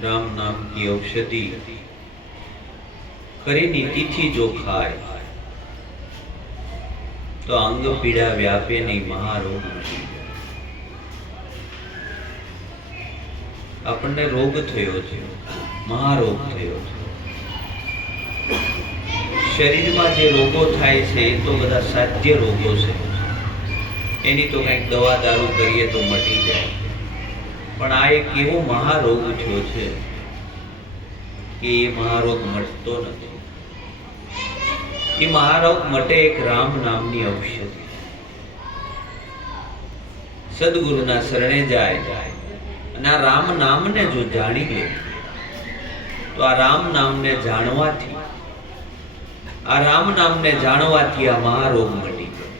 राम नाम की औषधि करीनी तिथि जो खाए तो अंग पीड़ा व्यापे नहीं महारोग मटी जाए। આપણને રોગ થયો છે, મહારોગ થયો છે। શરીરમાં જે રોગો થાય છે એ તો બધા સાધ્ય રોગો છે, એની તો કંઈક દવા દારૂ કરીએ તો મટી જાય, પણ આ એક એવો મહારોગ થયો છે કે એ મહારોગ મટતો નથી। એ મહારોગ મટે એક રામ નામની ઔષધિ। સદગુરુના શરણે જાય અને આ રામ નામને જો જાણી લે તો આ રામ નામને જાણવાથી આ મહારોગ મટી જાય।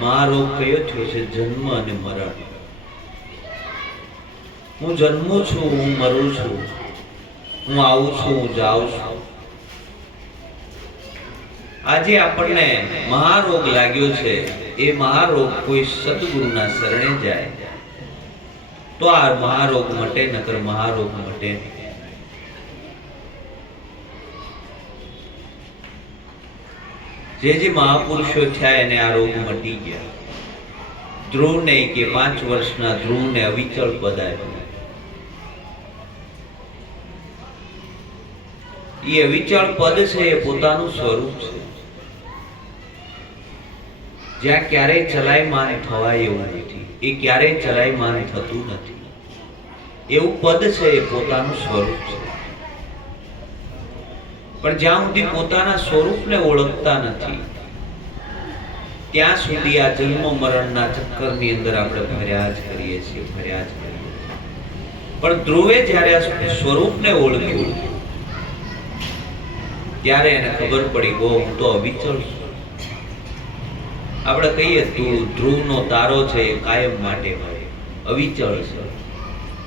મહારોગ કયો થયો છે? જન્મ અને મરણ। હું જન્મું છું, હું મરું છું, હું આવું છું, હું જાઉં છું। આજે આપણને મહારોગ લાગ્યો છે। એ મહારોગ કોઈ સદગુરુના શરણે જાય તો આ મહારોગ મટે, નકર મહારોગ મટે નહીં। જે મહાપુરુષો થયા એને આ રોગ મટી ગયા। ધ્રુવને કે 5 વર્ષના ધ્રુવને અવિચળ પદ આપ્યું। એ અવિચળ પદ છે એ પોતાનું સ્વરૂપ છે, જ્યાં ક્યારેય ચલાયમાન થવાય એવું નથી, એ ક્યારેય ચલાયમાન થતું નથી, એવું પદ છે એ પોતાનું સ્વરૂપ છે। પણ જ્યાં સુધી પોતાના સ્વરૂપને ઓળખતા નથી ત્યાં સુધી આ જન્મ મરણના ચક્કરની અંદર આપણે ભર્યા જ કરીએ છીએ। પણ ધ્રુવે જ્યારે આ સ્વરૂપને ઓળખ્યું ત્યારે એને ખબર પડી, બહુ હું તો અવિચળ છું। આપણે કહીએ તું ધ્રુવનો તારો છે એ કાયમ માટે હોય, અવિચળ છે,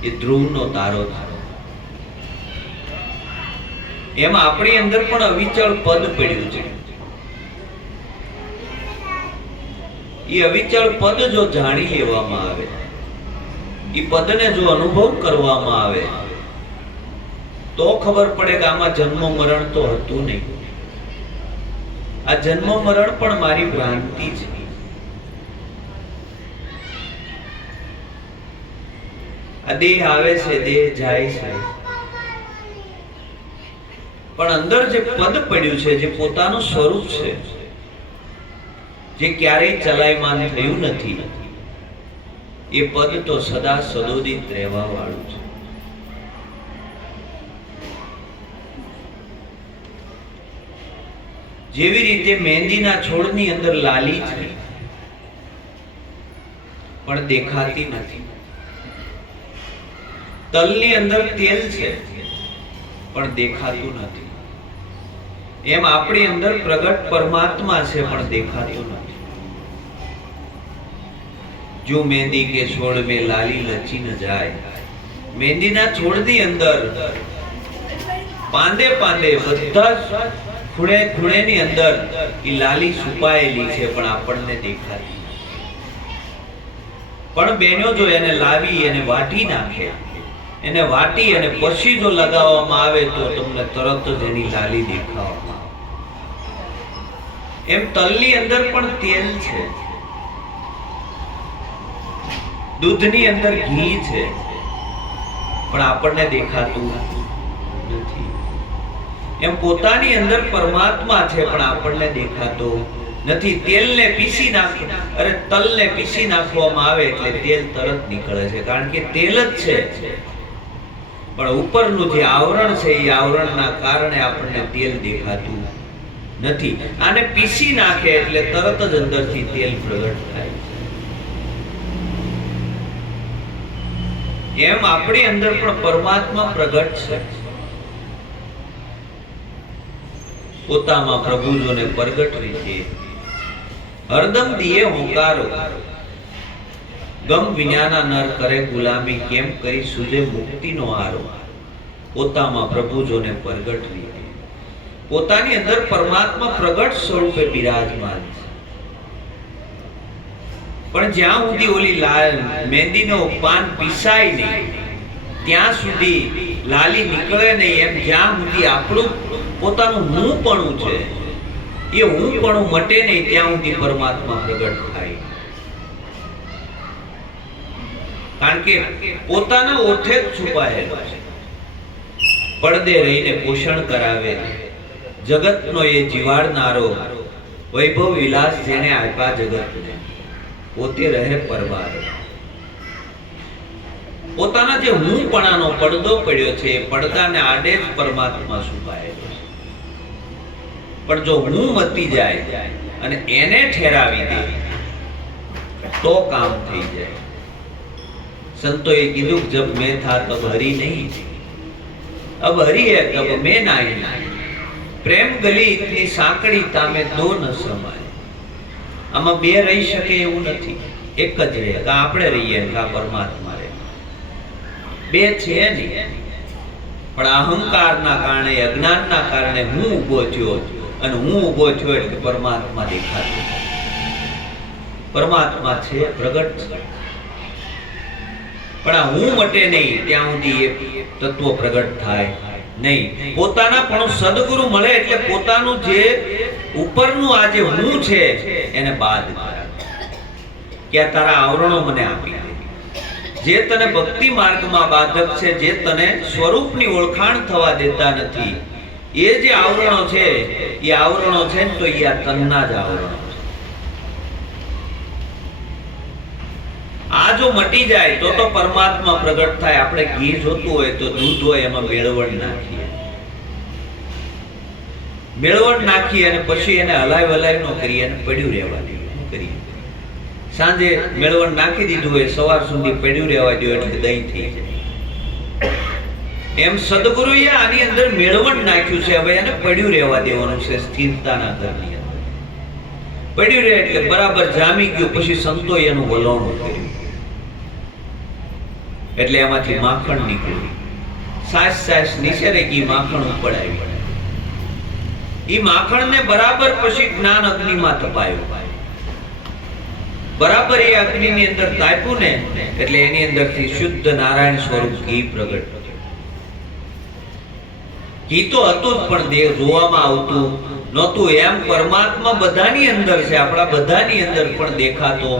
એ ધ્રુવનો તારો છે। એમ આપણી અંદર પણ અવિચળ પદ પડ્યું છે। એ અવિચળ પદ જો જાણી લેવામાં આવે, એ પદને જો અનુભવ કરવામાં આવે તો ખબર પડે કે આમાં જન્મ મરણ તો હતું નહીં। આ જન્મ મરણ પણ મારી ભ્રાંતિ છે। આ દેહ આવે છે, દેહ જાય છે, પણ અંદર જે પદ પડ્યું છે, જે પોતાનું સ્વરૂપ છે, જે ક્યારેય ચલાયમાન થયું નથી, એ પદ તો સદા સદોદિત રહેવા વાળું છે। જેવી રીતે મહેંદીના છોડની અંદર લાલી છે પણ દેખાતી નથી, તલની અંદર તેલ છે પણ દેખાતું નથી, એમ આપણી અંદર પ્રગટ પરમાત્મા છે પણ દેખાતું નથી। જો મહેંદી કે છોડ में લાલી લચી ન જાય, મહેંદીના છોડની અંદર પાંદે પાંદે બધા ખૂણે ખૂણેની અંદર એ લાલી છુપાયેલી છે પણ આપણને દેખાતી। પણ બેનો જો એને લાવી અને વાટી નાખે, એને વાટી અને પછી જો લગાવવામાં આવે તો તમને તરત જ એની લાલી દેખાવામાં આવે। એમ તલની અંદર પણ તેલ છે, દૂધની અંદર ઘી છે પણ આપણને દેખાતું નથી। એમ પોતાની અંદર પરમાત્મા છે પણ આપણને દેખાતો નથી। તેલને પીસી નાખો, અરે તલને પીસી નાખવામાં આવે એટલે તેલ તરત નીકળે છે, કારણ કે તેલ જ છે, પણ ઉપરનું જે આવરણ છે એ આવરણના કારણે આપણને તેલ દેખાતું નથી। આને પીસી નાખે એટલે તરત જ અંદરથી તેલ પ્રગટ થાય છે। એમ આપણી અંદર પણ પરમાત્મા પ્રગટ છે। પોતામાં પ્રભુ જોને પ્રગટ રીતે હરદમ દિયે હોકારો, ગમ વિનાના નર કરે ગુલામી, કેમ કરી સુજે મુક્તિનો આરો। પોતામાં પ્રભુ જોને પ્રગટ રીતે પોતાની અંદર પરમાત્મા પ્રગટ સ્વરૂપે બિરાજમાન છે, પણ જ્યાં સુધી ઓલી મહેંદીનો પાન પીસાય નહીં ત્યાં સુધી લાલી નીકળે નહીં, એમ જ્યાં સુધી આપણું પોતાનું હુંપણું છે એ હુંપણું મટે નહીં ત્યાં સુધી પરમાત્મા પ્રગટ થાય. કારણ કે પોતાના ઓઠે જ છુપાયેલો છે. પડદે રહીને પોષણ કરાવે જગતનો એ જીવાડનારો, વૈભવ વિલાસ જેને આપ્યા જગતને, પોતે રહે પરવાર. પોતાના જે હુંપણાનો પડદો પડ્યો છે એ પડદાને આડે જ પરમાત્મા છુપાયેલો છે. પણ જો હું મટી જાય અને એને ઠેરાવી દે તો કામ થઈ જાય. સંતોએ કીધું જબ મેં થા તબ હરી નહીં, અબ હરી હૈ તબ મેં નાહી. પ્રેમ ગલી ઇતની સાંકડી તામે દો ન સમાય. આમાં બે રહી શકે એવું નથી, એક જ રહે. કા આપણે રહીએ કા પરમાત્મા રહે, બે છે નહીં. પણ અહંકારના કારણે, અજ્ઞાનના કારણે હું ઊભો થયો, અને હું ઊભો થયો એટલે પરમાત્મા દેખાતો. પરમાત્મા છે, પ્રગટ છે. પણ આ હું મટે નહીં ત્યાં સુધી એ તત્વ પ્રગટ થાય નહીં. પોતાના પણ સદગુરુ મળે એટલે પોતાનું જે ઉપરનું આ જે હું છે એને બાદ કરે કે આ તારા આવરણો મને આપી દે. જે તને ભક્તિ માર્ગમાં બાધક છે, જે તને સ્વરૂપની ઓળખાણ થવા દેતા નથી, એ જે આવરણો છે એ આવરણો છે ને તો એ આ તનના જ આવરણો. આ જો મટી જાય તો પરમાત્મા પ્રગટ થાય. આપણે ઘી જોતું હોય તો દૂધ હોય એમાં મેળવણ નાખીએ, મેળવણ નાખીએ અને પછી એને હલાવી હલાવી નો કરીએ અને પડ્યું રહેવા દઈએ. સાંજે મેળવણ નાખી દીધું હોય, સવાર સુધી પડ્યું રહેવા દો એટલે દહીં થઈ જાય. એમ સદગુરુએ આની અંદર મેળવણ નાખ્યું છે, હવે એને પડ્યું રહેવા દેવાનું છે. સ્થિરતાના ઘરની અંદર પડ્યું રહે એટલે બરાબર જામી ગયું. પછી સંતોએ એનું વલોણું કર્યું એટલે એમાંથી માખણ નીકળ્યું. સાસ સાસ નીચે રહી માખણ ઉપર આવી. એ માખણને બરાબર પછી જ્ઞાન અગ્નિમાં તપાયું. બરાબર એ અગ્નિની અંદર તાપ્યું ને એટલે એની અંદરથી શુદ્ધ નારાયણ સ્વરૂપ ઘી પ્રગટ. ઘી તો હતું જ પણ દેહ જોવામાં આવતું નહોતું. એમ પરમાત્મા બધાની અંદર છે, આપણા બધાની અંદર પણ દેખાતો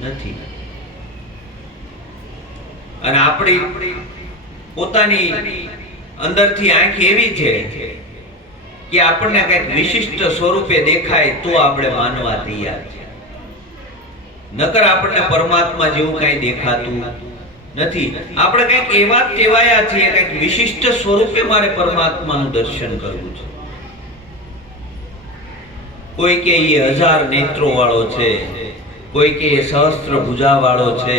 નથી. અને આપણી પોતાની અંદરથી આંખ એવી છે કે આપણને કંઈક વિશિષ્ટ સ્વરૂપે દેખાય તો આપણે માનવા તૈયાર છે. નકર આપણને પરમાત્મા જેવું કઈ દેખાતું નથી. આપણે કંઈક એવા ટેવાયા છીએ, કંઈક વિશિષ્ટ સ્વરૂપે મારે પરમાત્માનું દર્શન કરવું છે. કોઈ કે એ 1000 નેત્રો વાળો છે, કોઈ કે એ સહસ્ત્ર ભુજા વાળો છે,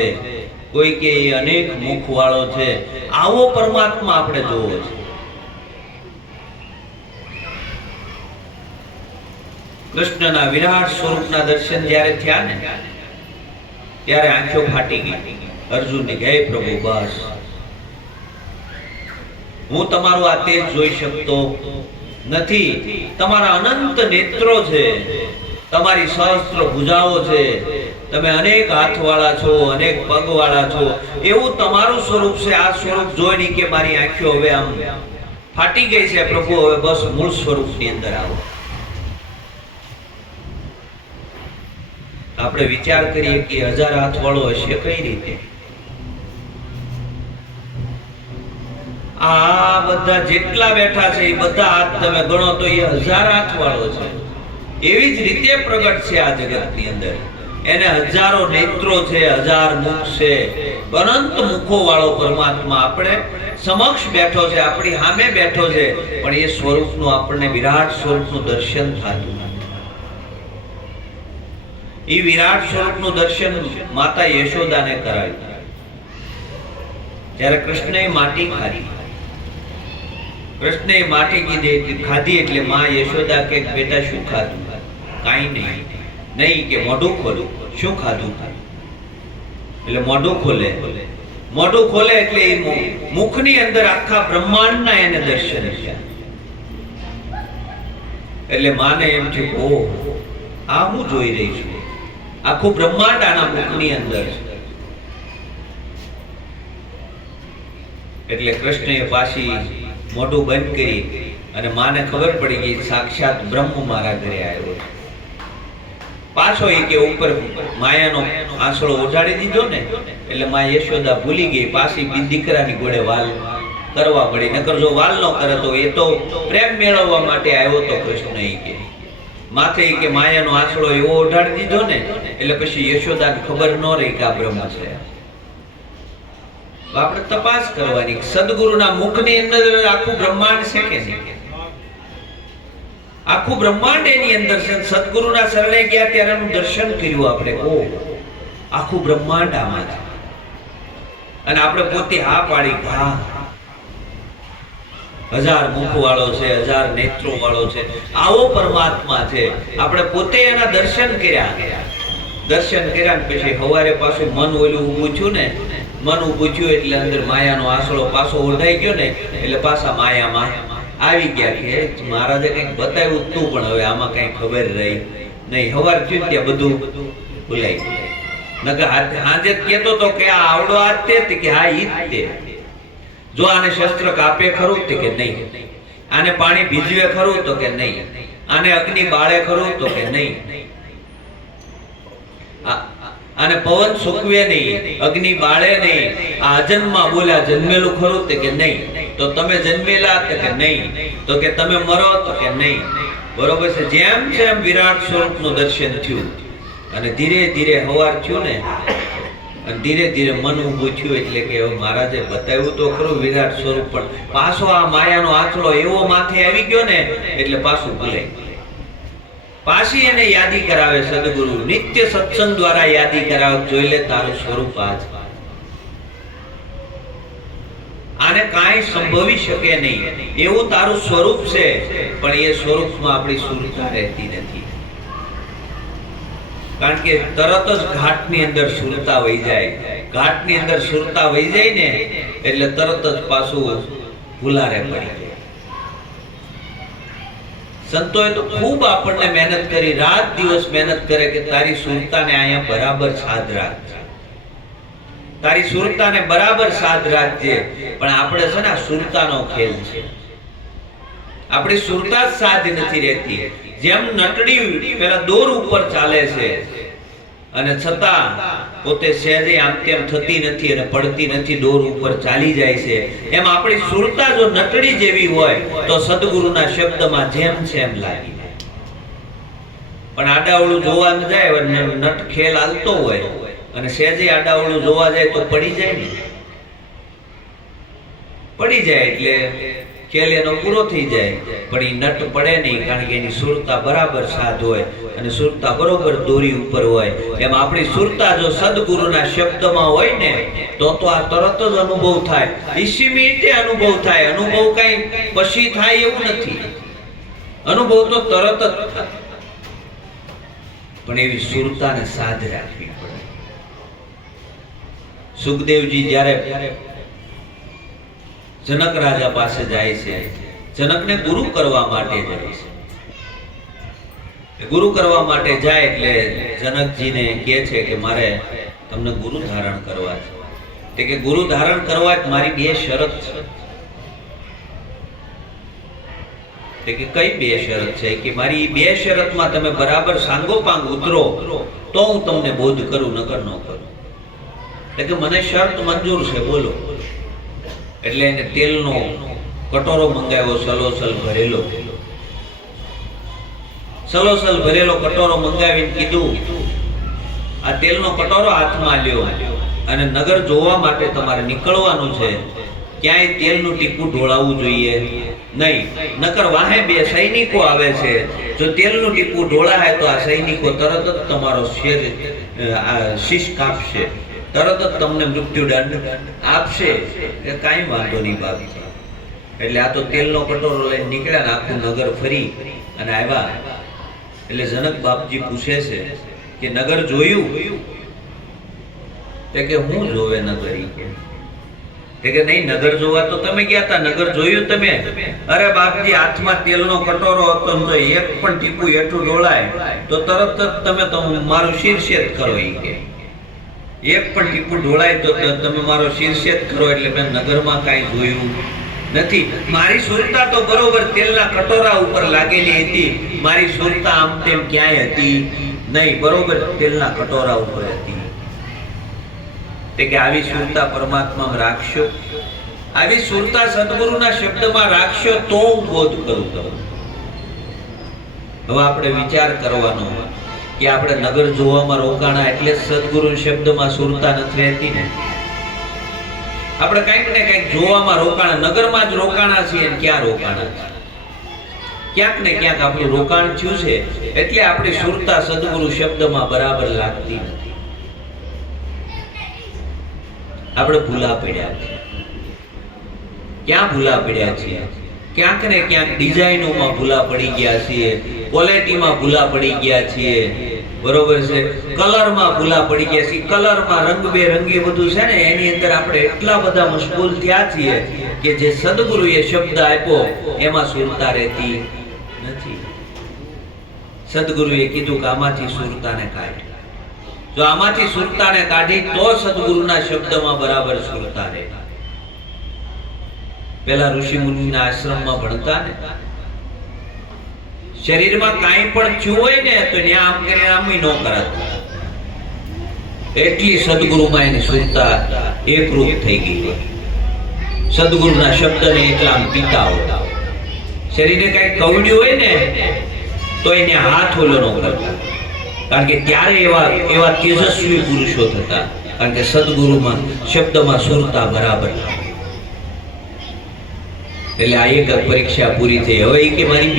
કોઈ કે એ અનેક મુખ વાળો છે. આવો પરમાત્મા આપણે જોવો છે. કૃષ્ણના વિરાટ સ્વરૂપના દર્શન જ્યારે થયા ને ત્યારે આંખો ફાટી ગઈ. અર્જુનને કહે પ્રભુ બસ, હું તમારું આ તેજ જોઈ શકતો નથી. તમારા અનંત નેત્રો છે, તમારી સહસ્ત્ર ભુજાઓ છે, તમે અનેક હાથ વાળા છો, અનેક પગ વાળા છો, એવું તમારું સ્વરૂપ છે. આ સ્વરૂપ જોઈને કે મારી આંખો હવે આમ ફાટી ગઈ છે. પ્રભુ હવે બસ મૂળ સ્વરૂપની અંદર આવો. આપણે વિચાર કરીએ કે 1000 હાથ વાળો હશે કઈ રીતે? આ બધા જેટલા બેઠા છે એ બધા હાથ તમે ગણો તો એ 1000 હાથ વાળો છે. એવી જ રીતે પ્રગટ છે આ જગતની અંદર. એને હજારો નેત્રો છે, 1000 મુખ છે, અનંત મુખો વાળો પરમાત્મા આપણે સમક્ષ બેઠો છે, આપણી સામે બેઠો છે. પણ એ સ્વરૂપનું આપણને વિરાટ સ્વરૂપનું દર્શન થતું. એ વિરાટ સ્વરૂપનું દર્શન માતા યશોદાને કરાવ્યું. જ્યારે કૃષ્ણએ માટી ખાધી, કૃષ્ણએ માટી ખાધી એટલે માં યશોદા કે બેટા શું ખાધું? કાંઈ નહીં. નહીં કે મોઢું ખોલું. શું ખાધું? એટલે મોઢું ખોલે. મોઢું ખોલે એટલે એ મુખની અંદર આખા બ્રહ્માંડના એને દર્શન થયા. એટલે માને એમ છે ઓહ, આ હું જોઈ રહી છું. આખું બ્રહ્માંડ આના મુખની અંદર છે. એટલે કૃષ્ણએ પાછી મોઢું બંધ કરી અને માને ખબર પડી ગઈ સાક્ષાત બ્રહ્મ મારા ઘરે આવ્યો છે. પાછો એ કે ઉપર માયાનો આંસળો ઓઢાડી દીધો ને એટલે માં યશોદા ભૂલી ગઈ, પાછી દીકરાની ઘોડે વાલ કરવા પડી. નકર જો વાલ ન કરે તો એ તો પ્રેમ મેળવવા માટે આવ્યો તો કૃષ્ણ એ કે માથે કે માયાનો આંસળો એવો ઓઢાડી દીધો ને એટલે પછી યશોદાને ખબર ન રહી કે આ બ્રહ્મ છે. આપણે તપાસ કરવાની, સદગુરુના મુખની અંદર આખું બ્રહ્માંડ છે કે નહીં? આખું બ્રહ્માંડ એની અંદર છે. સદગુરુના શરણે ગયા ત્યારે એનું દર્શન કર્યું આપણે, ઓ આખું બ્રહ્માંડ આમાં છે. અને આપણે પોતે હા પાડી, હા 1000 મુખ વાળો છે, 1000 નેત્રો વાળો છે, આવો પરમાત્મા છે. આપણે પોતે એના દર્શન કર્યા ને પછી સવારે પાછું મન ઓલું ઊભું થયું ને, મન ઊભું થયું એટલે અંદર માયાનો આંસળો પાછો ઓઢાઈ ગયો ને એટલે પાછા માયામાં આવી ગયા કે મહારાજે કંઈક બતાવ્યું તું પણ હવે આમાં કઈ ખબર રહી નહીં. સવાર થયું ત્યાં બધું ભૂલાઈ ગયું. નકર આજે કહેતો તો કે આ આવડો હાથ તે કે હા ઈ જ તે. જો આને શસ્ત્ર કાપે ખરું તે કે નહીં, આને પાણી ભીજવે ખરું તો કે નહીં, આને અગ્નિ બાળે ખરું તો કે નહીં, આને પવન સૂકવે નહીં, અગ્નિ બાળે નહીં, આ અજન્મા બોલ્યા જન્મેલું ખરું તે કે નહીં, તો તમે જન્મેલા તો કે નહીં, તો કે તમે મરો તો કે નહીં. બરોબર છે. જેમ જેમ વિરાટ સ્વરૂપનું દર્શન થયું અને ધીરે ધીરે હવાર થયું ને અને ધીરે ધીરે મન ઊભું થયું એટલે કે મહારાજે બતાવ્યું તો ખરું વિરાટ સ્વરૂપ, પણ પાછો આ માયાનો આંચળો એવો માથે આવી ગયો ને એટલે પાછું ભૂલાઈ. પાછી એને યાદી કરાવે સદગુરુ, નિત્ય સત્સંગ દ્વારા યાદી કરાવે, જોઈ લે તારું સ્વરૂપ આ છે. આને કાંઈ સંભવી શકે નહીં એવું તારું સ્વરૂપ છે, પણ એ સ્વરૂપમાં આપણી સુરતા રહેતી નથી. કારણ કે તરત જ ઘાટની અંદર સુરતા વહી જાય. ઘાટની અંદર સુરતા વહી જાય ને એટલે તરત જ પાછું ભૂલારે પડી જાય. સંતોએ તો ખૂબ આપણને મહેનત કરી, રાત દિવસ મહેનત કરે કે તારી સુરતાને અહીંયા બરાબર સાધ રાખજે, તારી સુરતાને બરાબર સાધ રાખજે. પણ આપણે છે ને સુરતાનો ખેલ છે, આપણી સુરતા જ સાધ નથી રહેતી. જેમ નટડી પેલા દોર ઉપર ચાલે છે અને છતાં પોતે સહેજે આમ તેમ થતી નથી અને પડતી નથી, દોર ઉપર ચાલી જાય છે. એમ આપણી સુરતા જો નટડી જેવી હોય તો સદગુરુના શબ્દમાં જેમ છે એમ લાગી જાય. પણ આડાવળું જોવા ન જાય, નટ ખેલ હાલતો હોય અને સહેજે આડાવળું જોવા જાય તો પડી જાય ને, પડી જાય એટલે ખેલ એનો પૂરો થઈ જાય. પણ એ નટ પડે નહીં, કારણ કે એની સુરતા બરાબર સાધ હોય અને સુરતા બરોબર દોરી ઉપર હોય. એમ આપણી સુરતા જો સદગુરુના શબ્દમાં હોય ને તો આ તરત જ અનુભવ થાય, ઇસી મિનિટે અનુભવ થાય. અનુભવ કઈ પછી થાય એવું નથી, અનુભવ તો તરત જ થાય. પણ એવી સુરતાને સાધ રાખવી પડે. સુખદેવજી જ્યારે જનક રાજા પાસે જાય છે, જનકને ગુરુ કરવા માટે જાય છે. ગુરુ કરવા માટે જાય એટલે જનકજીને કહે છે કે મારે તમને ગુરુ ધારણ કરવા છે. તે કે ગુરુ ધારણ કરવા મારી 2 શરત છે. તે કે કઈ 2 શરત છે? કે મારી 2 શરતમાં તમે બરાબર સાંગોપાંગ ઉતરો તો હું તમને બોધ કરું, નકર ન કરું. એટલે કે મને શરત મંજૂર છે, બોલો. એટલે એને તેલનો કટોરો મંગાવ્યો, સલોસલ ભરેલો. સલોસલ ભરેલો કટોરો મંગાવીને કીધું આ તેલનો કટોરો હાથમાં લ્યો અને નગર જોવા માટે તમારે નીકળવાનું છે. ક્યાંય તેલનું ટીપું ઢોળાવવું જોઈએ નહીં, નકર વાહે 2 સૈનિકો આવે છે. જો તેલનું ટીપું ઢોળાય તો આ સૈનિકો તરત જ તમારો શીશ કાપશે, તરત જ તમને મૃત્યુદંડ આપશે. એ કાંઈ વાંધો નહીં બાપ. એટલે આ તો તેલનો કટોરો લઈને નીકળ્યા ને આખું નગર ફરી અને આવ્યા. એટલે જનક બાપજી પૂછે છે કે નગર જોયું? તે કે હું જોવે નગર? તે કે નહીં, નગર જોવા તો તમે ગયા હતા, નગર જોયું તમે? અરે બાપજી, હાથમાં તેલનો કટોરો હતો, તો એક પણ ટીપું હેઠું ઢોળાય તો તરત જ તમે તો મારું શિરછેદ કરો. એ કે એક પણ ટીપું ઢોળાય તો તમે મારો શીર્ષેદ કરો એટલે મેં નગરમાં કાંઈ જોયું નથી. મારી સુરતા તો બરોબર તેલના કટોરા ઉપર લાગેલી હતી, મારી સુરતા આમ તેમ ક્યાંય હતી નહીં, બરોબર તેલના કટોરા ઉપર હતી. તે કે આવી સુરતા પરમાત્મામાં રાખશો, આવી સુરતા સદગુરુના શબ્દમાં રાખશો તો હું બોધ કરું તમને. હવે આપણે વિચાર કરવાનો કે આપણે નગર જોવામાં રોકાણા એટલે સદગુરુ શબ્દમાં સુરતા નથી રહેતી ને. આપણે કંઈક ને કંઈક જોવામાં રોકાણા, નગરમાં જ રોકાણા છીએ. ક્યાં રોકાણા છે? ક્યાંક ને ક્યાંક આપણું રોકાણ થયું છે એટલે આપણી સુરતા સદગુરુ શબ્દમાં બરાબર લાગતી નથી. આપણે ભૂલા પડ્યા છે. ક્યાં ભૂલા પડ્યા છીએ? ક્યાંક ને ક્યાંક ડિઝાઇનોમાં ભૂલા પડી ગયા છીએ, ક્વોલિટીમાં ભૂલા પડી ગયા છીએ, બરોબર છે, કલરમાં ભૂલા પડી ગયા છીએ. કલરમાં રંગબેરંગી બધું છે ને એની અંદર આપણે એટલા બધા મશગુલ થયા છીએ કે જે સદગુરુએ શબ્દ આપ્યો એમાં સુરતા રહેતી નથી. સદગુરુએ કીધું કે આમાંથી સુરતાને કાઢ. જો આમાંથી સુરતાને કાઢી તો સદગુરુના શબ્દમાં બરાબર સુરતા રહે. પેલા ઋષિ મુનિના આશ્રમમાં ભણતા ને, શરીરમાં કાંઈ પણ થયું હોય ને તો ત્યાં આમ કરીને આમ ન કરાતું. એટલી સદગુરુમાં એની સુરતા એકરૂપ થઈ ગઈ હોય. સદગુરુના શબ્દને એટલા આમ પીતા હોય. શરીરે કઈ કવડ્યું હોય ને તો એને હાથ ઓલો ન કરતા, કારણ કે ત્યારે એવા તેજસ્વી પુરુષો થતા, કારણ કે સદગુરુમાં શબ્દમાં સુરતા બરાબર. એટલે આ એક પરીક્ષા પૂરી થઈ. હવે કે મારી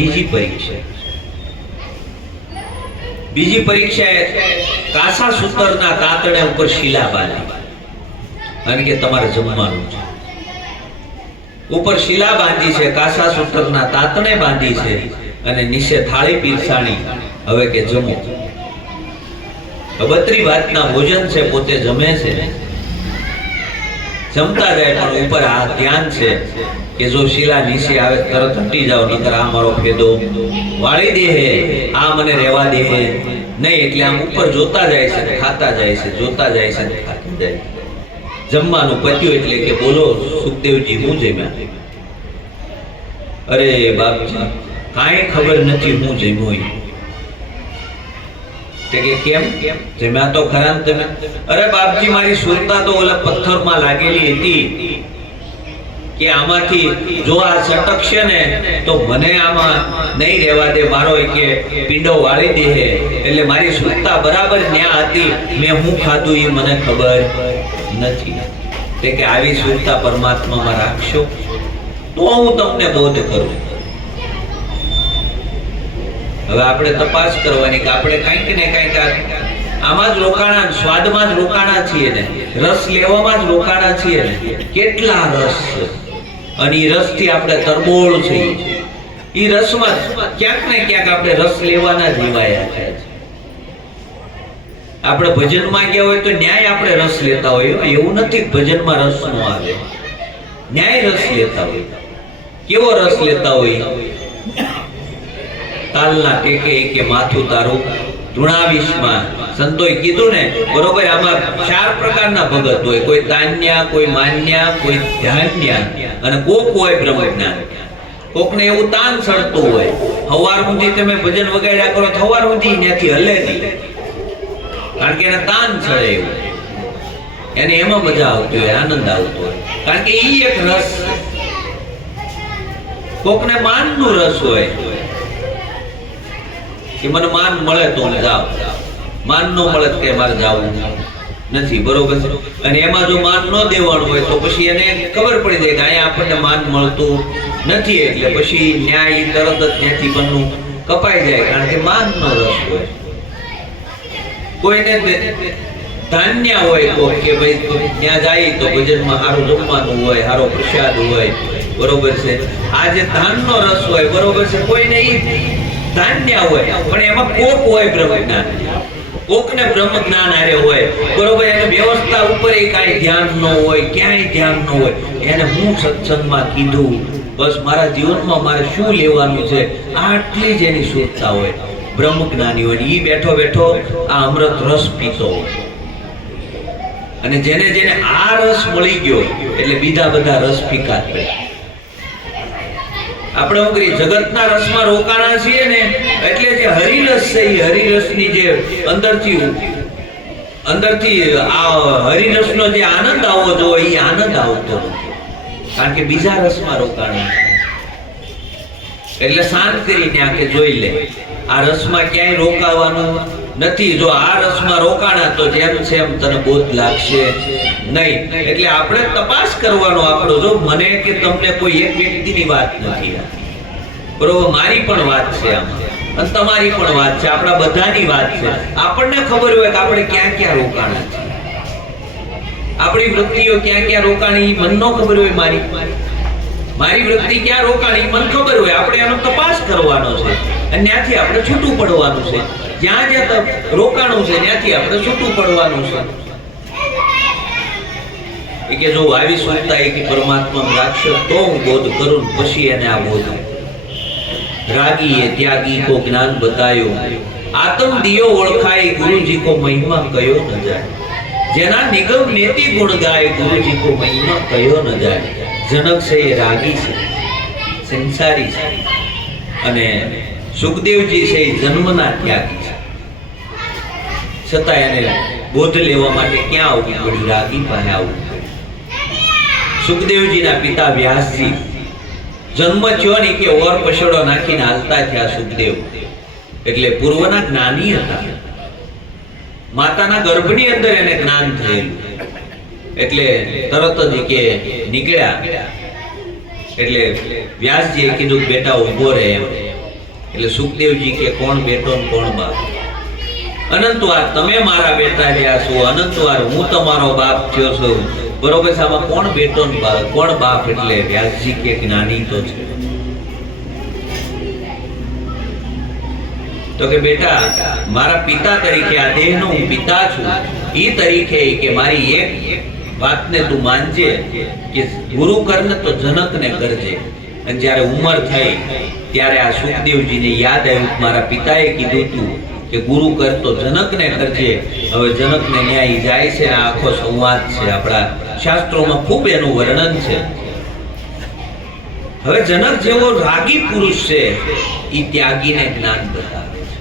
બીજી પરીક્ષા કાસા સૂતરના તાતણે ઉપર શીલા બાંધી, કારણ કે તમારે જમવાનું છે. ઉપર શીલા બાંધી છે, કાસા સૂતરના તાતણે બાંધી છે અને નીચે થાળી પીરસાણી. હવે કે જમો. 32 ભાતના ભોજન છે, પોતે જમે છે, જમતા જાય પણ ઉપર આ ધ્યાન છે કે જો શીલા નીચે આવે તરત હટી જાવ, નકર આ મારો ફેદો વાળી દે હે, આ મને રહેવા દે હે નહીં. એટલે આમ ઉપર જોતા જાય છે, ખાતા જાય છે, જોતા જાય છે, ખાતા જાય છે. જમવાનું પત્યું એટલે કે બોલો સુખદેવજી હું જમ્યા? અરે બાપજી કાંઈ ખબર નથી હું જમ્યો. તે કે કેમ જમ્યા તો ખરા ને તમે? અરે બાપજી મારી સુરતા તો ઓલા પથ્થરમાં લાગેલી હતી કે આમાંથી જો આ સટકશે ને તો મને આમાં નહીં રહેવા દે, મારો કે પીંડો વાળી દે હે. એટલે મારી સુરતા બરાબર ન્યા હતી, મેં હું ખાધું એ મને ખબર નથી. તે કે આવી સુરતા પરમાત્મામાં રાખશો તો હું તમને બોધ કરું. હવે આપણે તપાસ કરવાની કે આપણે કંઈક ને કંઈક આમાં જ રોકાણા, સ્વાદમાં જ રોકાણા છીએ ને, રસ લેવામાં જ રોકાણા છીએ ને. કેટલા રસ છે અને એ રસથી આપણે તરબોળ છીએ. એ રસમાં ક્યાંક ને ક્યાંક આપણે રસ લેવાના જીવાયા છે. આપણે ભજનમાં ગયા હોય તો ન્યાય આપણે રસ લેતા હોય. એવું નથી ભજનમાં રસ નો આવે, ન્યાય રસ લેતા હોય. કેવો રસ લેતા હોય? તાલના ટેકે કે માથું તારું તૃણાવીશમાં સંતોએ કીધું ને, બરોબર. આમાં 4 પ્રકારના ભગત હોય. કોઈ તાન્યા, કોઈ માન્યા, કોઈ ધ્યાન્યા અને કોક હોય બ્રહ્મ જ્ઞાન. કોકને એવું તાન સડતું હોય, હવાર સુધી તમે ભજન વગાડ્યા કરો, હવાર સુધી ત્યાંથી હલે નહીં, કારણ કે એને તાન ચડે એવું. એને એમાં મજા આવતી હોય, આનંદ આવતો હોય, કારણ કે ઈ એક રસ. કોકને માનનું રસ હોય કે મને માન મળે તો હું જાઉં, માન ન મળે કે મારે જાવું નથી, બરોબર. અને એમાં જો માન ન દેવાનું હોય તો પછી એને ખબર પડી જાય કે અહીંયા આપણને માન મળતું નથી, એટલે પછી ન્યાય તરત જ ત્યાંથી બનનું કપાઈ જાય, કારણ કે માન નો રસ હોય. કોઈને ધાન્ય હોય કે ભાઈ ત્યાં જાય તો ભજનમાં સારું જમવાનું હોય, સારો પ્રસાદ હોય, બરોબર છે. આ જે ધાનનો રસ હોય, બરોબર છે, કોઈને ઈ ધાન્ય હોય પણ એમાં કોક હોય બ્રહ્મ જ્ઞાન, કોકને બ્રહ્મ જ્ઞાન આરે હોય, બરોબર. એને વ્યવસ્થા ઉપર એ કાંઈ ધ્યાન ન હોય, ક્યાંય ધ્યાન ન હોય. એને હું સત્સંગમાં કીધું, બસ મારા જીવનમાં મારે શું લેવાનું છે, આટલી જ એની સુરતા હોય. બ્રહ્મ જ્ઞાની હોય, ઈ બેઠો બેઠો આ અમૃત રસ પીતો હોય. અને જેને જેને આ રસ મળી ગયો એટલે બીજા બધા રસ ફીકા પડે. આપણે શું કરીએ, જગતના રસમાં રોકાણા છીએ ને એટલે જે હરિરસ છે એ હરિરસની જે અંદરથી આ હરિરસનો જે આનંદ આવવો જોઈએ એ આનંદ આવતો નથી, કારણ કે બીજા રસમાં રોકાણા. એટલે શાંત કરીને આકે જોઈ લે, આ રસમાં ક્યાંય રોકાવાનું નથી. જો આ રસમાં રોકાણા તો જેમ છે એમ તને બોધ લાગશે નહીં. એટલે આપણે તપાસ કરવાનો આપણો, જો મને કે તમને કોઈ એક વ્યક્તિની વાત નથી, બરોબર, મારી પણ વાત છે આમાં અને તમારી પણ વાત છે, આપણા બધાની વાત છે. આપણને ખબર હોય કે આપણે ક્યાં ક્યાં રોકાણા છે, આપણી વૃત્તિઓ ક્યાં ક્યાં રોકાણી મને ન ખબર હોય, મારી વૃત્તિ ક્યાં રોકાણી મને ખબર હોય. આપણે એનો તપાસ કરવાનો છે અને ત્યાંથી આપણે છૂટું પડવાનું છે. જ્યાં જ્યાં રોકાણું છે ત્યાંથી આપણે છૂટું પડવાનું છે. એ કે જો આવી સુરતા એ કે પરમાત્મા રાખશો તો હું બોધ કરું, પછી એને આ બોધ. રાગી એ ત્યાગી કો જ્ઞાન બતાયો, આત્મ દિયો ઓળખાય ગુરુજી કો મહિમા કયો ન જાય. જેના નિગમ નેતિ ગુણ ગાય ગુરુજી કો મહિમા કયો ન જાય. જનક છે એ રાગી છે, સંસારી છે, અને સુખદેવજી છે એ જન્મના ત્યાગી છે. છતાં એને બોધ લેવા માટે ક્યાં આવવું પડ્યું? રાગી પાસે આવવું પડ્યું. સુખદેવજીના પિતા વ્યાસજી જન્મ થયો ને કે ઓર પછડો નાખીને હાલતા થયા સુખદેવ, એટલે પૂર્વના જ્ઞાની હતા. માતાના ગર્ભની અંદર એને જ્ઞાન થયેલું, એટલે તરત જ કે નીકળ્યા. એટલે વ્યાસજીએ કીધું બેટા ઉભો રહે એમ. એટલે સુખદેવજી કે કોણ બેટો ને કોણ બાપ? અનંતવાર તમે મારા બેટા જ્યાં છો, અનંતવાર હું તમારો બાપ થયો છું, બરોબર છે. આમાં કોણ બેટો ને કોણ બાપ? એટલે વ્યાસજી કે જ્ઞાની તો છે. તો કે બેટા મારા પિતા તરીકે આ દેહનો હું પિતા છું, ઈ તરીકે કે મારી એક વાતને તું માનજે કે ગુરુ કરને તો જનકને કરજે. અને જ્યારે ઉંમર થઈ ત્યારે આ સુખદેવજીને યાદ આવ્યું, મારા પિતાએ કીધું તું કે ગુરુ કર તો જનકને કરજે. હવે જનકને ન્યાય જાય છે. આ આખો સંવાદ છે, આપણા શાસ્ત્રોમાં ખૂબ એનું વર્ણન છે. હવે જનક જેવો રાગી પુરુષ છે એ ત્યાગીને જ્ઞાન બતાવે છે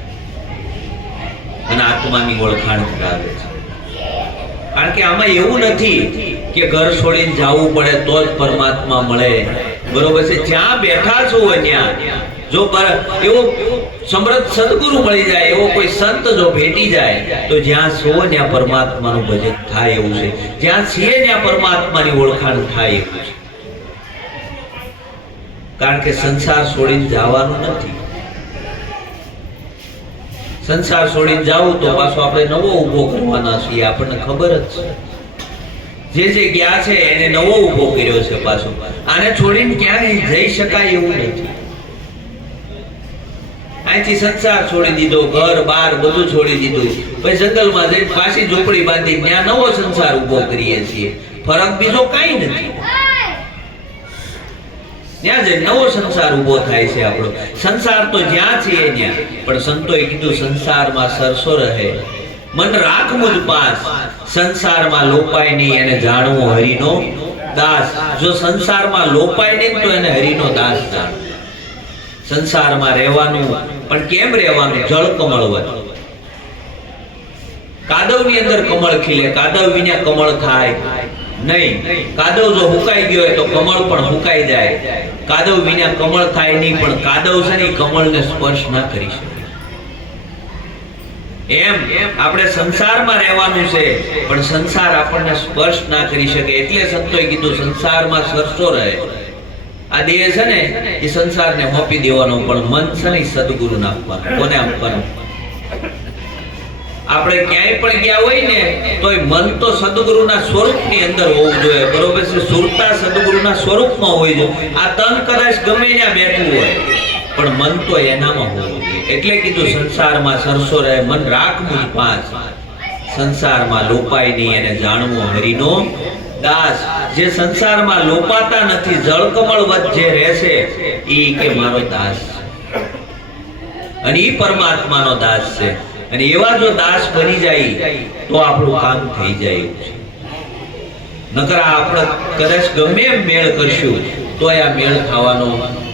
અને આત્માની ઓળખાણ કરાવે છે. કારણ કે આમાં એવું નથી કે ઘર છોડીને જવું પડે તો જ પરમાત્મા મળે, બરોબર છે. જ્યાં બેઠા છો ત્યાં જો એવો સમૃદ્ધ સદગુરુ મળી જાય, એવો કોઈ સંત જો ભેટી જાય તો જ્યાં છો ત્યાં પરમાત્માનું ભજન થાય એવું છે. જ્યાં છીએ ત્યાં પરમાત્માની ઓળખાણ થાય એવું છે. કારણ કે સંસાર છોડીને જવાનું નથી. સંસાર છોડીને જાવું તો પાછો આપણે નવો ઉભો કરવાના છીએ, આપણને ખબર જ છે. જે ગયા છે એને નવો ઉભો કર્યો છે પાછો. આને છોડીને ક્યાંય જઈ શકાય એવું નથી. અહીંથી સંસાર છોડી દીધો, ઘર બાર બધું છોડી દીધું, પછી જંગલમાં જઈને પાછી ઝૂંપડી બાંધી ત્યાં નવો સંસાર ઉભો કરીએ છીએ. ફરક બીજો કાંઈ નથી. ત્યાં જઈને નવો સંસાર ઉભો થાય છે આપણો. સંસાર તો જ્યાં છે ત્યાં, પણ સંતોએ કીધું સંસારમાં સરસો રહે મન રાખ મુજ પાસ, સંસારમાં લોપાય નહીં એને જાણવો હરિનો દાસ. જો સંસારમાં લોપાય નહીં તો એને હરિનો દાસ જાણ. સંસારમાં રહેવાનું, પણ કેમ રહેવાનું? જળ કમળવત. કાદવની અંદર કમળ ખીલે, કાદવ વિના કમળ થાય નહીં. કાદવ જો હુકાઈ ગયો હોય તો કમળ પણ હુકાઈ જાય. કાદવ વિના કમળ થાય નહીં, પણ કાદવ છે ને કમળને સ્પર્શ ના કરી શકે. એમ આપણે સંસારમાં રહેવાનું છે, પણ સંસાર આપણને સ્પર્શ ના કરી શકે. એટલે સંતોએ કીધું સંસારમાં સરસો રહે. આ દેહ છે ને એ સંસારને મોપી દેવાનો, પણ મન છે ને સદગુરુને આપવાનું. કોને આપવાનું? આપણે ક્યાંય પણ ગયા હોય ને તો મન તો સદગુરુના સ્વરૂપની અંદર હોવું જોઈએ, બરોબર છે. સુરતા સદગુરુના સ્વરૂપમાં હોવી જોઈએ. આ તન કદાચ ગમે ત્યાં બેઠું હોય, પણ મન તો એનામાં હોવું જોઈએ. એટલે કીધું સંસારમાં સરસો રહે મન રાખ મુજ પાસ, સંસારમાં લોપાય નહીં એને જાણવો હરિનો દાસ. જે સંસારમાં લોપાતા નથી, જળકમળ વચ્ચે જે રહેશે ઈ કે મારો દાસ, અને ઈ પરમાત્માનો દાસ છે. અને એવા જો દાસ બની જાય તો આપણું કામ થઈ જાય. નકર આપણે કદાચ ગમે એમ મેળ કરશું તો આ મેળ ખાવાનો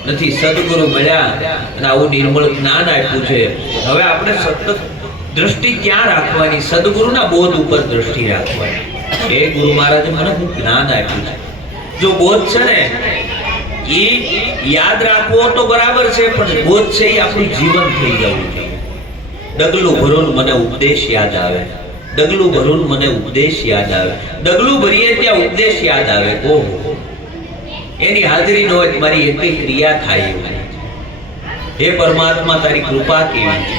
નથી. સદગુરુ મળ્યા અને આવું નિર્મળ જ્ઞાન આપ્યું છે. હવે આપણે સતત દ્રષ્ટિ ક્યાં રાખવાની? સદગુરુના બોધ ઉપર દ્રષ્ટિ રાખવાની. એ ગુરુ મહારાજે મને હું જ્ઞાન આપ્યું છે. જો બોધ છે ને એ યાદ રાખવો તો બરાબર છે, પણ બોધ છે એ આપણું જીવન થઈ જવું જોઈએ. ડગલું ભरून મને ઉપદેશ યાદ આવે, ડગલું ભरून મને ઉપદેશ યાદ આવે. ડગલું ભરીએ ત્યાં ઉપદેશ યાદ આવે. ઓહો, એની હાજરી ન હોય મારી એટલી ક્રિયા થાય એવું. હે પરમાત્મા, તારી કૃપા કેવી છે!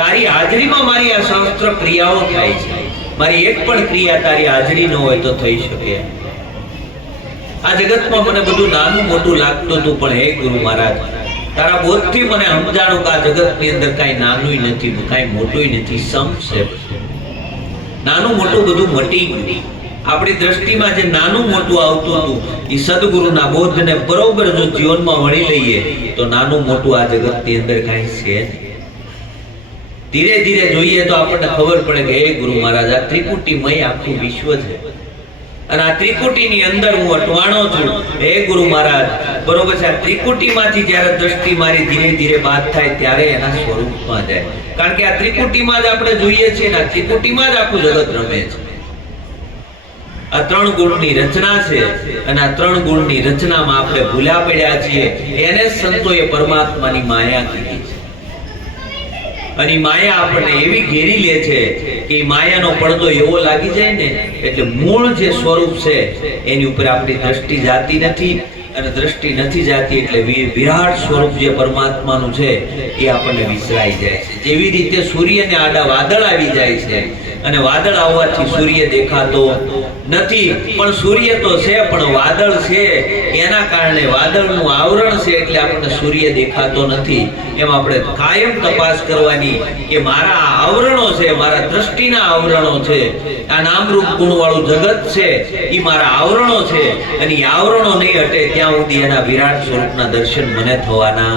તારી હાજરીમાં મારી આ સહસ્ત્ર ક્રિયાઓ થાય છે. મારી એક પણ ક્રિયા તારી હાજરી ન હોય તો થઈ શકે. આ જગતમાં મને બધું નાનું મોટું લાગતું હતું, પણ હે ગુરુ મહારાજ, તારા બોધથી મને સમજાણું કે આ જગતની અંદર કાંઈ નાનું નથી, કાંઈ મોટું નથી, સમ છે. નાનું મોટું બધું મટી ગયું. આપણી દ્રષ્ટિમાં જે નાનું મોટું આવતું હતું એ સદગુરુના બોધને બરોબર જો જીવનમાં વળી લઈએ તો નાનું મોટું આ જગતની અંદર કાંઈ છે નહીં. ધીરે ધીરે જોઈએ તો આપણને ખબર પડે કે હે ગુરુ મહારાજ, આ ત્રિકુટીમય આખું વિશ્વ છે અને આ ત્રિકુટીની અંદર હું અટવાણો છું. હે ગુરુ મહારાજ, બરોબર છે. આ ત્રિકુટીમાંથી જ્યારે દ્રષ્ટિ મારી ધીરે ધીરે બાદ થાય ત્યારે એના સ્વરૂપમાં જાય. કારણ કે આ ત્રિકુટીમાં જ આપણે જોઈએ છીએ ને આ ત્રિકુટીમાં જ આખું જગત રમે છે. આ ત્રણ ગુણની રચના છે અને આ ત્રણ ગુણની રચનામાં આપણે ભૂલ્યા પડ્યા છીએ. એને સંતોએ પરમાત્માની માયા કીધી છે. અને માયા આપણને એવી ઘેરી લે છે કે માયાનો પડદો એવો લાગી જાય ને એટલે મૂળ જે સ્વરૂપ છે એની ઉપર આપણી દ્રષ્ટિ જાતી નથી. અને દ્રષ્ટિ નથી જાતી એટલે વિરાટ સ્વરૂપ જે પરમાત્માનું છે એ આપણને વિસરાઈ જાય છે. જેવી રીતે સૂર્યને આડા વાદળ આવી જાય છે અને વાદળ આવવાથી સૂર્ય દેખાતો નથી, પણ સૂર્ય તો છે પણ વાદળ છે એના કારણે વાદળનું આવરણ છે એટલે આપણને સૂર્ય દેખાતો નથી. એમ આપણે કાયમ તપાસ કરવાની કે મારા આવરણો છે, મારા દ્રષ્ટિના આવરણો છે, આ નામરૂપ ગુણવાળું જગત છે એ મારા આવરણો છે અને એ આવરણો નહીં હટે ત્યાં સુધી એના વિરાટ સ્વરૂપના દર્શન મને થવાના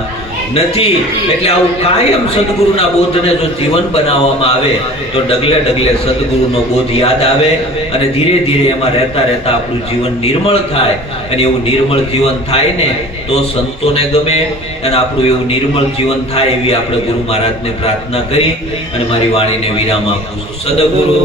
નથી. એટલે આવું કાયમ સદગુરુના બોધને જો જીવન બનાવવામાં આવે તો ડગલે ડગલે સદગુરુનો બોધ યાદ આવે અને ધીરે ધીરે એમાં રહેતા રહેતા આપણું જીવન નિર્મળ થાય. અને એવું નિર્મળ જીવન થાય ને તો સંતોને ગમે અને આપણું એવું નિર્મળ જીવન થાય એવી આપણે ગુરુ મહારાજને પ્રાર્થના કરી અને મારી વાણીને વિરામ આપું છું. સદગુરુ